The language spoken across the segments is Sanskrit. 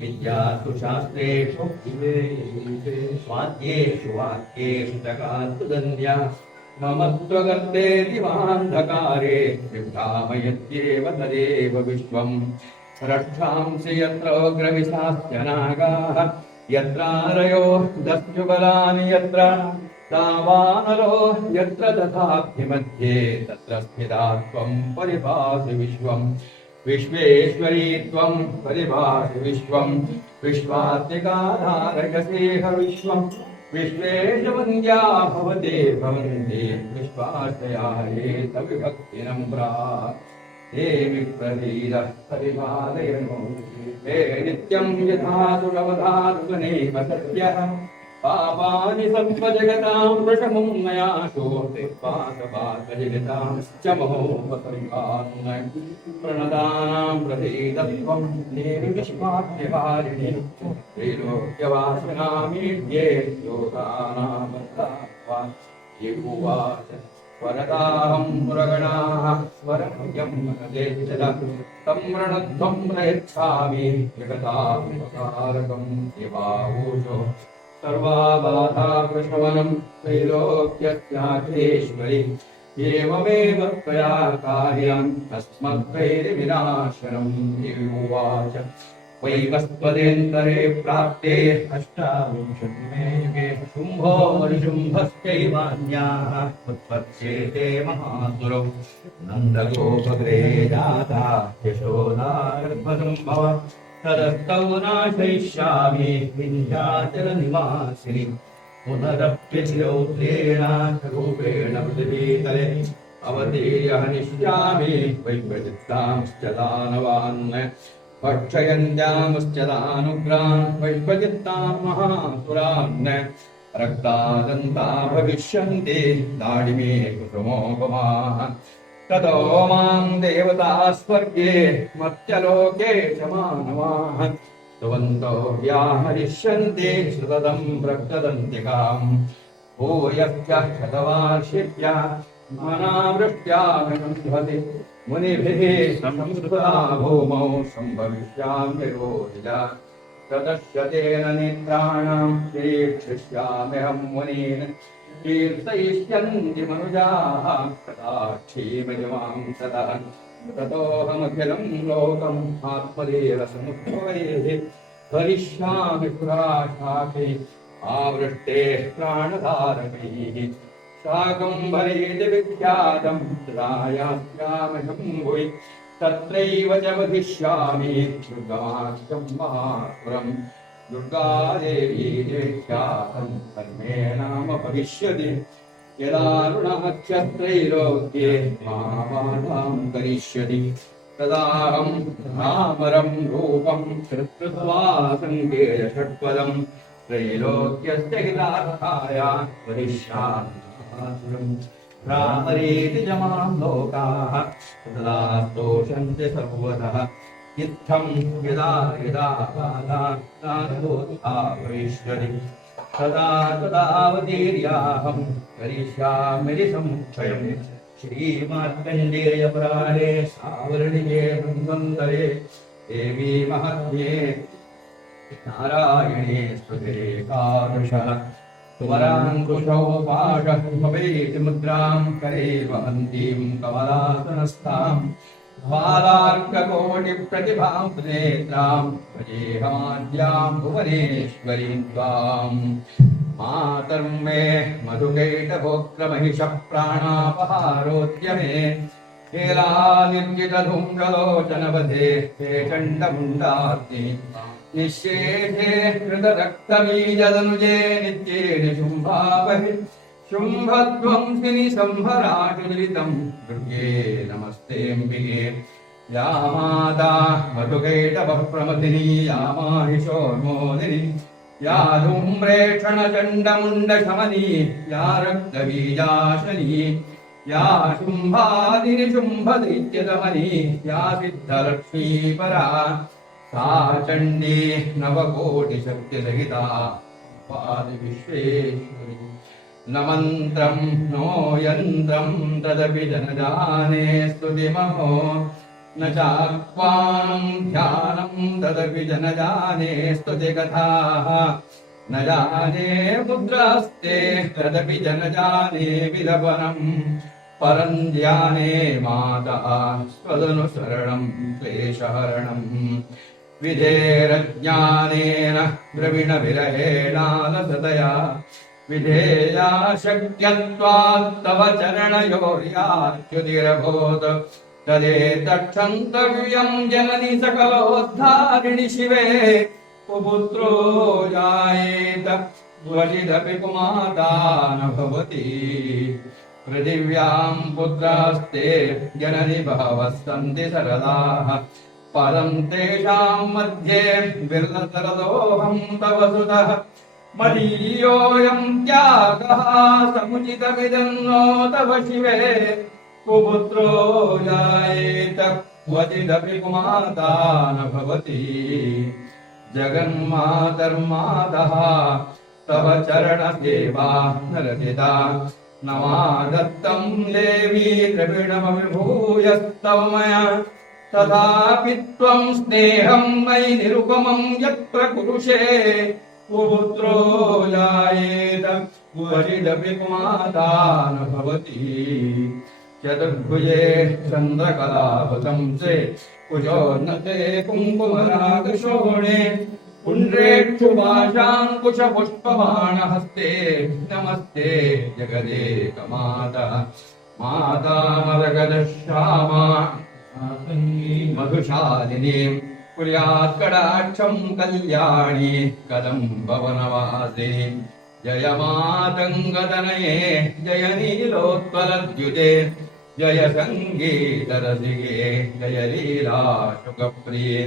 विद्यासु शास्त्रेषु स्वाद्येषु वाक्येषु च कान्तुदन्या मम त्वगर्तेति महान्धकारे विभ्रामयत्येव तदेव विश्वम् रक्षांसि यत्रोग्रविशास्य नागाः यत्रारयो दस्युबलानि यत्र तावानरो यत्र तथाप्ति मध्ये तत्र स्थिता त्वं परिभासि विश्वम् विश्वेश्वरी त्वं परिभासि विश्वम् विश्वात्मिकाधारयसेह विश्वम् विश्वेशवन्द्या भवते भवन्ति विश्वाश्रयायेत विभक्तिनम्रा हे विप्रतीरः परिपालयनो हे नित्यं यथा सुरवधारुगणेव सत्यः पापानि सर्वजगतां प्रशमं मया शोभिपासपाकजगतां च महोपसंहान् प्रणदानां प्रतीतत्वं देवि विश्वाद्यवारिणि त्रैलोक्यवासनामीड्ये योगानामर्थाः उवाच वरदाहं पुरगणाः स्वरं देशद तं रणध्वं प्रयच्छामि जगतापकारकं दिवावोचो सर्वाबाधा प्रशमनं त्रैलोक्यत्याखेश्वरि एवमेव त्वया कार्यम् अस्मद्वैरिविनाशनम् उवाच वैवस्वदेन्तरे प्राप्ते अष्टाविंशतिमे युगे शुम्भो मणिशुम्भश्चैवान्याः उत्पत्स्येते महासुरौ नन्दगोपगृहे जाता यशोदागर्भसम्भव तदस्तौ नाशयिष्यामि विन्ध्याचलनिवासिनि पुनरप्यचिरौद्रेण रूपेण पृथिवीतले अवतीर्य हनिष्यामि वैप्रचित्तांश्च दानवान् भक्षयन्त्यामश्च दानुग्रान् वैप्रचित्तान् महासुरान् रक्तादन्ता भविष्यन्ति दाडिमे कुसुमोपमाः ततो मां देवताः स्वर्गे मर्त्यलोके च मानवाः स्तुवन्तो व्याहरिष्यन्ति सततं रक्तदन्तिकाम् भूयश्च शतवार्षिक्या मनावृष्ट्या विनन्दति मुनिभिः संस्कृता भूमौ सम्भविष्याम्यरोधिजा ततश्यतेन नेत्राणां शीर्षिष्याम्यहं मुनीन् कीर्तयिष्यन्ति मनुजाः कटाक्षीमयमां सदः ततोऽहमखिलं लोकम् आत्मदेव समुद्भवैः भरिष्यामि पुराशाखे आवृष्टेः प्राणधारकैः शाकम्भरेति विख्यातं तदायास्यामहं भुवि तत्रैव च वधिष्यामि दुर्गाख्यं महापुरम् दुर्गादेवी ख्यातं धर्मे नाम भविष्यति यदारुणाख्यत्रैलोक्ये मामानां करिष्यति तदाहं रामरं रूपं कृत्वा सङ्केय षट्पदं त्रैलोक्यस्य हितार्थाय वदिष्यामि रामरेति च मां लोकाः तदा स्तोषन्ति सर्वतः इत्थं यदा यदा कालात्तानोत्था भविष्यति तदा तदावतीर्याहं करिष्यामि संक्षयम् श्रीमार्कण्डेयपुराणे सावर्णिके मन्वन्तरे देवी महात्म्ये नारायणे स्तुतिरेकादशः वराङ्कुशौ पाशः भवेति मुद्रां करे वहन्तीं कमलासनस्थाम् बालार्ककोटिप्रतिभां नेत्रां भजेहमाद्यां भुवनेश्वरीं त्वाम् मातर्मे मधुकैटभोक्त्रमहिषः प्राणापहारोद्यमे हेलानिर्जितधूम्रलोचनवधे हे चण्डमुण्डाग्नि निःशेषे कृतरक्तबीजदनुजे नित्ये निशुम्भावहि शुम्भध्वंसिनि संहराशुलितं दुर्गे नमस्तेऽम्बिके या माता मधुकैटभप्रमथिनी या माहिषोन्मोदिनी या धूम्रेक्षणचण्डमुण्डशमनी या रक्तबीजाशनी या शुम्भादिनिशुम्भदैत्यदमनी या सिद्धलक्ष्मीपरा सा चण्डी नवकोटिशक्तिसहिता पादिविश्वेश्वरी न मन्त्रं नो यन्त्रं तदपि जनजाने स्तुतिमहो न चाक्वानं ध्यानं तदपि च न जाने स्तुतिकथाः न जाने मुद्रास्ते तदपि च न जाने विलपनम् परं ध्याने माता स्वदनुसरणं क्लेशहरणम् विधेरज्ञानेन द्रविणविरहेणालसतया विधेया शक्यत्वात् तव चरणयोर्याच्युतिरभूत् तदेतक्षन्तव्यं जननि सकलोद्धारिणि शिवे कुपुत्रो जायेत क्वचिदपि कुमाता न भवति पृथिव्यां पुत्रास्ते जननि बहवः सन्ति सरलाः परं तेषां मध्ये विरलतरदोऽहं तव सुतः मदीयोऽयं त्यागः समुचितमिदन्नो तव शिवे कुपुत्रो जायेत क्वचिदपि कुमाता न भवति जगन्मातर्मातः तव चरणसेवा नरसिता न मा दत्तं देवी द्रविणमविभूयस्तव मया तथापि त्वं स्नेहं मयि निरुपमं यत्र कुरुषे कुपुत्रो जायेत क्वचिदपि कुमाता न भवति चतुर्भुजे चन्द्रकलावतंसे कुशोन्नते कुङ्कुमरागशोणे पुण्ड्रेक्षुभाषाङ्कुशपुष्पबाणहस्ते नमस्ते जगदेकमाता माता मरगदश्यामा मधुशालिनीं कुर्यात्कटाक्षं कल्याणी कदम्बवनवासिनी जय मातङ्गतनये जय नीलोत्पलद्युते जय सङ्गीतरसिके जय लीलाशुकप्रिये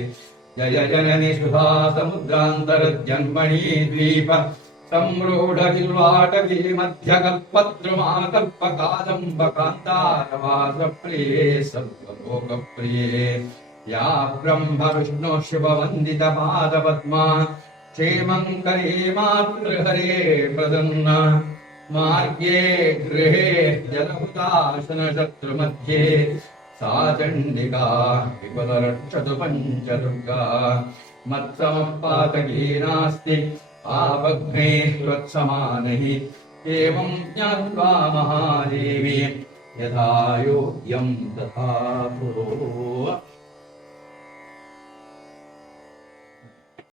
जय जननि सुधा समुद्रान्तर्जन्मणी द्वीप सम्रूढगिर्वाटगी मध्यकल्पद्रुमाकल्पकादम्बकान्तारवासप्रिये सर्वलोकप्रिये या ब्रह्म विष्णु शिववन्दितपादपद्मा क्षेमं करे मातृहरे प्रदन्ना मार्गे गृहे जलहुताशनशत्रुमध्ये सा चण्डिका विपदरक्षतु पञ्चदुर्गा मत्समपातकी नास्ति पापघ्ने त्वत्समानैः एवं ज्ञात्वा महादेवी यथा योग्यं तथा कुरु।